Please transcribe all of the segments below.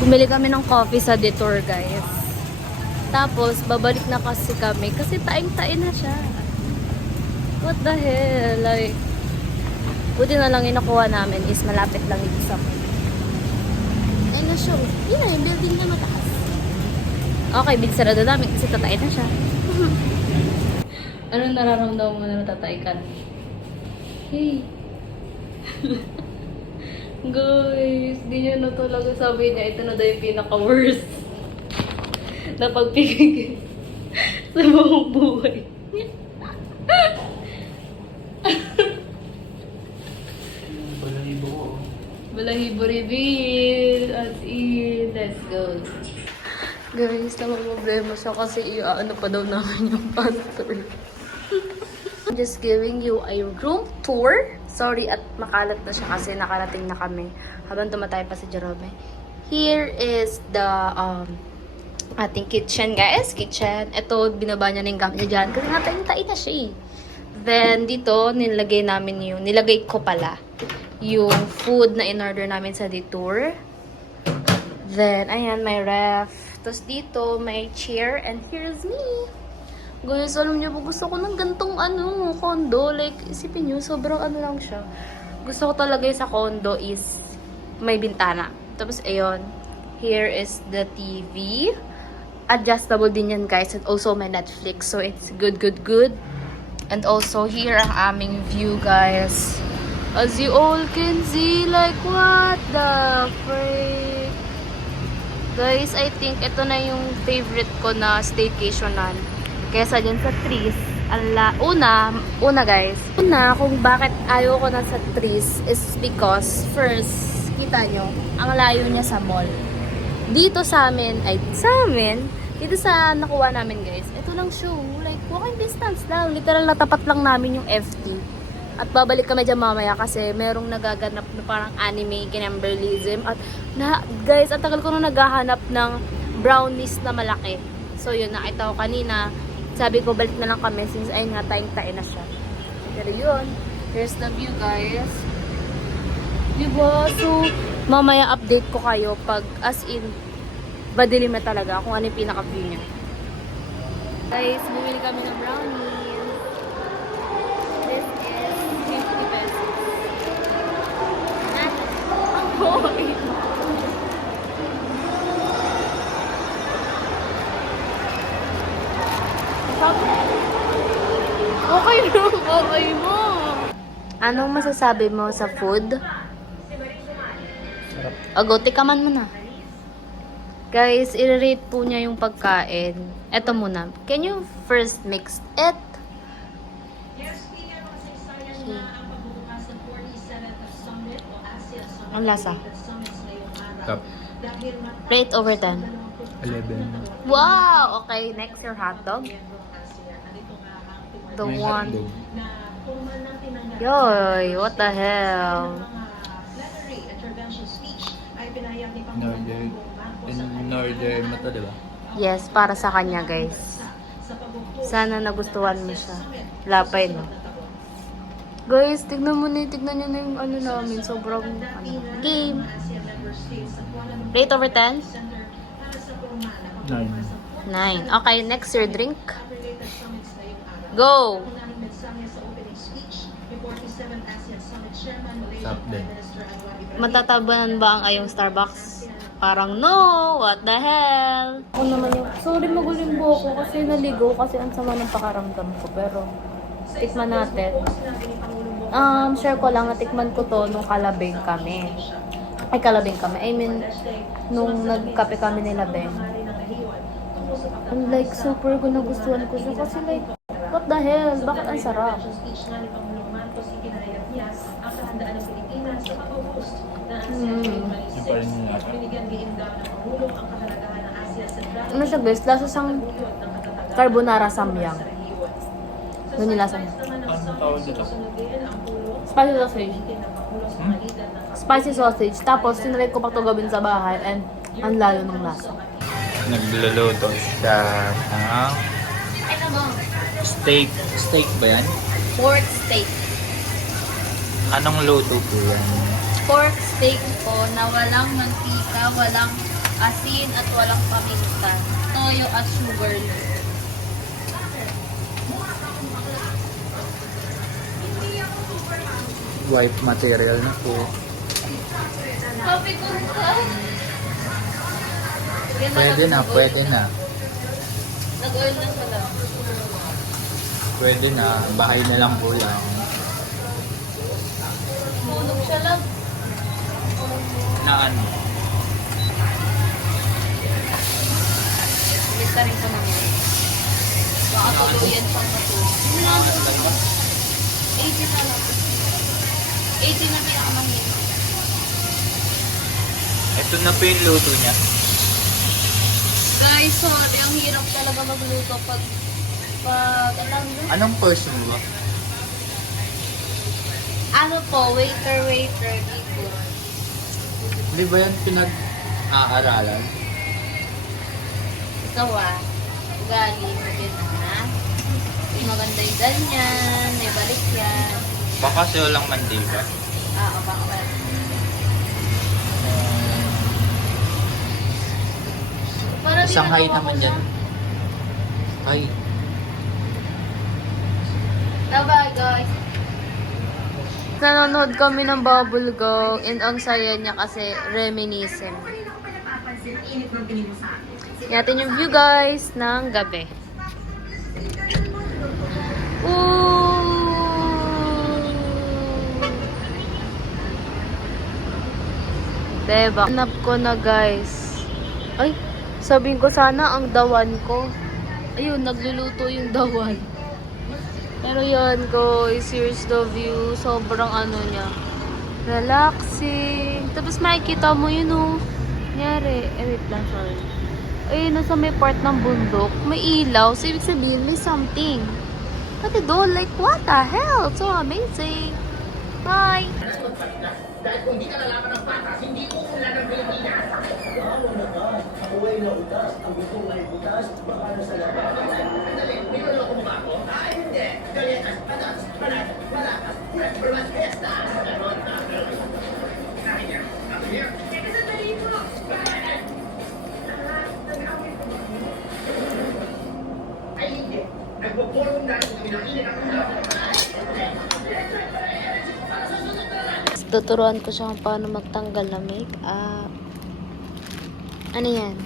Bumili kami ng coffee sa Detour, guys. Tapos, babalik na kasi kami. Kasi taing-tain na siya. What the hell? Like, buti na lang yung nakuha namin is malapit lang dito sa akin. Ayun na siya. Yun na, yung building na mataas. Okay, binsarado namin kasi tatay na siya. Anong nararamdaman mo na natatay ka? Hey. Guys, di niya na talaga sabi niya, ito na daw yung pinaka-worst na pagpipigil sa buong buhay. Balahibo ko. Balahibo reveal. As in, let's go. Guys, namamroblema siya kasi ano pa daw namin yung pastor. I'm just giving you a room tour. Sorry at makalat na siya kasi nakarating na kami habang tumatay pa si Jerome. Here is the ating kitchen, guys. Kitchen. Ito, binaba niya na yung gamit niya dyan kasi natain na siya eh. Then, dito, nilagay ko pala yung food na in-order namin sa Detour. Then, ayan, may ref. Tapos dito, may chair. And here's me. Guys, alam niyo po, gusto ko ng gantong condo. Like, isipin niyo, sobrang lang siya. Gusto ko talaga sa condo is may bintana. Tapos, ayun. Here is the TV. Adjustable din yan, guys. And also, may Netflix. So, it's good. And also, here ang aming view, guys. As you all can see, like, what the frick? Guys, I think ito na yung favorite ko na staycationan. Kesa dyan sa trees. Una guys. Una, kung bakit ayaw ko na sa trees is because, first, kita nyo, ang layo niya sa mall. Dito sa amin, dito sa nakuha namin guys, ito lang siya. Like, walking distance lang. Literal natapat lang namin yung FT. At babalik kami dyan mamaya kasi merong nagaganap na parang anime, kinamberlism. At guys, ang tagal ko na naghahanap ng brownies na malaki. So yun, nakita ko kanina. Sabi ko, balik na lang kami since ayun nga, taing-tae na siya. Pero yun, here's the view, guys. Diba? So, mamaya update ko kayo pag as in, badilim na talaga kung ano yung pinaka-view niya. Guys, bumili kami ng brownies. This is 50 pesos. Ang boy! Okay na, okay mo. Anong masasabi mo sa food? Sarap. Agote ka man muna. Guys, i-rate po niya yung pagkain. Eto muna. Can you first mix it? Ang lasa. Cup. Rate over 10. 11. Wow! Okay, next your hotdog. The May one. hotdog. Yoy, what the hell? Northern mo to, diba? Yes, para sa kanya, guys. Sana nagustuhan mo siya. Lapay, no? Guys, tignan nyo na yung namin. Sobrang, game. Rate over 10? 9. 9. Okay, next your drink. Go! Top din. Matatabanan ba ang ayong Starbucks? Parang no! What the hell? Ako naman yung, sorry magulimbo ako kasi naligo kasi ang sama ng pakaramdam ko. Pero, tikman natin. Share ko lang, natikman ko to nung kalabing kami. I mean, nung nagkape kami nila Ben. And like, super ko nagustuhan ko siya kasi like, what the hell? Bakit ang sarap? Yung pa rin yung lasa. Ano siya guys? Lasa siyang carbonara samyang. Doon yung lasa niya. Ano tawag dito? Spicy sausage. Spicy sausage. Tapos, sinalay ko pa ito gawin sa bahay and ang lalo ng lasa. Nagluluto siya ng steak. Steak ba yan? Pork steak. Anong luto po yan? Pork steak po na walang mantika, walang Asin at walang paminta. Toyo at sugar. Wipe material na po. Happy ko ka. Pwede na, pwede na. Nag-oil na siya lang. Pwede na. Bahay na lang po yan. Sunog siya lang. Na ano? Bista rin ko naman. Baka tuluyan siyang matulog. 80 na lang. 80 na pinakamahirap. Ito na po yung luto niya. Guys, sorry. Ang hirap talaga magluto pag alam mo? Anong course mo ba? Ano po? Waiter, dito. Di ba yan pinag-aaralan? Ikaw ugali mo din May maganda yung ganyan, may balik yan. Baka kasi walang mantika. Baka ba? Para di Isang na height naman yan. Ay, Bye-bye, guys. Nanonood kami ng Bubble Go and ang saya niya kasi reminiscent. Yatin yung view guys ng gabi. Diba? Hanap ko na guys. Ay, sabihin ko sana ang dawan ko. Ayun, nagluluto yung dawan. Pero yan guys, here's the view. Sobrang ano niya. Relaxing. Tapos makikita mo yun Nyari. Wait lang, sorry. Ayun, nasa may part ng bundok. May ilaw. So, ibig sabihin, may something. Pati doon, like, what the hell? So amazing. Bye! Dahil kung hindi ka nalaman ng patas, hindi uulan ng Pilipinas. Ano naman? Ang buhay na butas, ang gustong ay butas, baka na sa labas. Sandali, niloloko mo ba ako? Ay, hindi. Galitas, patas, palas, malakas, fresh, perlas, fiesta. Ganon na. Sabi niya, sabi niya. Teka, sandali mo. Ay, hindi. Nagpo-forum dahil kung pinakinig ako na. Tuturuan ko siya kung paano magtanggal na makeup. Ano yan?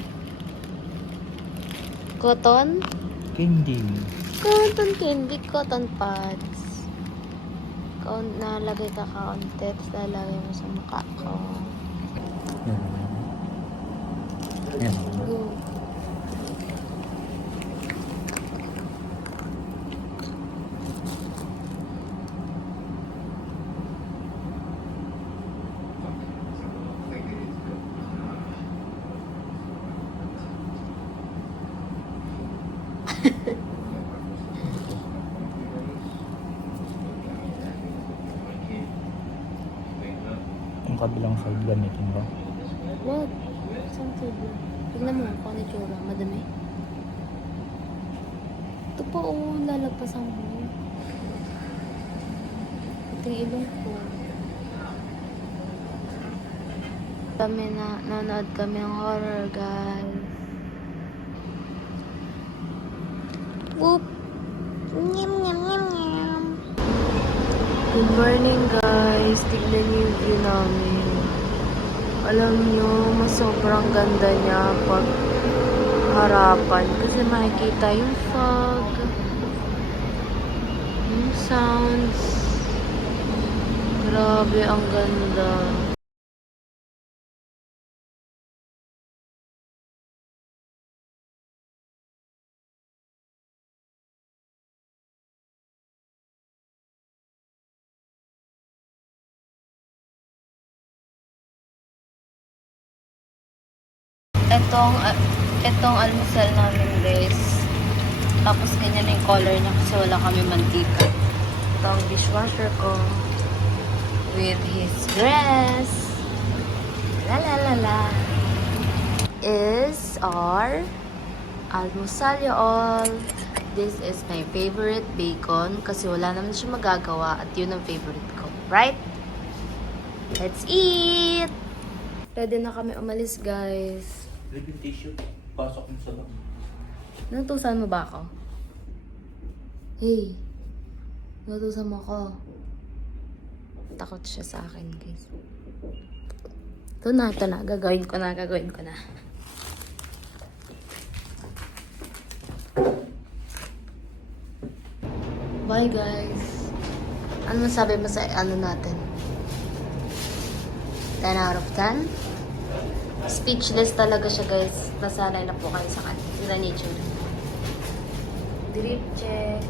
Cotton? candy. Cotton candy, cotton pads. Nalagay ka kaunti, tapos lalagay mo sa mukha ko. Yan. Go. Yung kabilang side gamitin ba? Wag. Saan table? Tignan mo kung ano itsura. Madami. Ito pa lalagpasan mo. Ito yung ilong ko. Nanonood kami ng horror, guys. Whoop! Nyam, nyam, nyam, nyam. Good morning, guys. Tignan niyo yung view namin. Alam niyo, mas sobrang ganda niya pag harapan. Kasi makikita yung fog, yung sounds. Grabe, ang ganda. Etong almusal namin, guys. Tapos ganyan yung color niya kasi wala kami mantika. Ito ang dishwasher ko with his dress. La la la la. Is our almusal, y'all. This is my favorite bacon kasi wala naman siya magagawa at yun ang favorite ko. Right? Let's eat! Ready na kami umalis, guys. Grab yung tissue. Pasok mo sa bag. Nutusan mo ba ako? Hey, nutusan mo ako. Takot siya sa akin, guys. Ito na. Gagawin ko na. Bye, guys. Ano masabi mo sa ano natin? 10 out of 10? Speechless talaga siya, guys. Nasanay na po kayo sa kanya. Sila nature. Drip check.